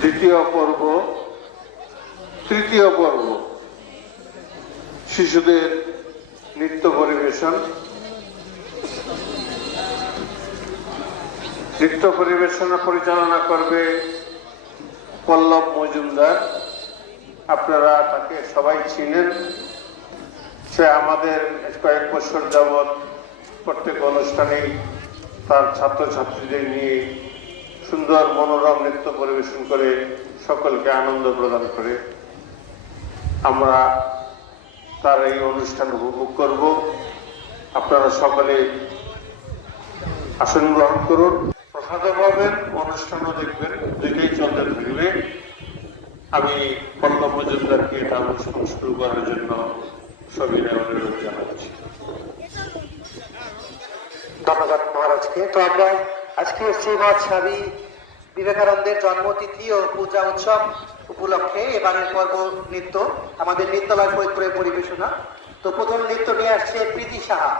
দ্বিতীয় পর্ব, তৃতীয় পর্ব শিশুদের নৃত্য পরিবেশন। নৃত্য পরিবেশনা পরিচালনা করবে পল্লব মজুমদার। আপনারা তাকে সবাই চিনেন। সে আমাদের কয়েক বছর যাবৎ প্রত্যেক অনুষ্ঠানেই তার ছাত্রছাত্রীদের নিয়ে সুন্দর মনোরম নৃত্য পরিবেশন করে সকলকে আনন্দ প্রদান করে। আমরা তার এই অনুষ্ঠান উপভোগ করব। আপনারা সকলে আসন গ্রহণ করুন, প্রসাদও পাবেন, অনুষ্ঠানও দেখবেন, দুইটাই চলতে থাকবে। আমি পল্লব মজুমদারকে এটা অনুষ্ঠান শুরু করার জন্য সবিনয় অনুরোধ জানাচ্ছি। ধন্যবাদ মহারাজকে। তো আমরা আজকে শ্রীমৎ স্বামী বিবেকানন্দের জন্মতিথি ও পূজা উৎসব উপলক্ষে এবারের পর্ব নৃত্য আমাদের নৃত্যালয় ফরিদপুরের পরিবেশনা। তো প্রথম নৃত্য নিয়ে আসছে প্রীতি সাহা।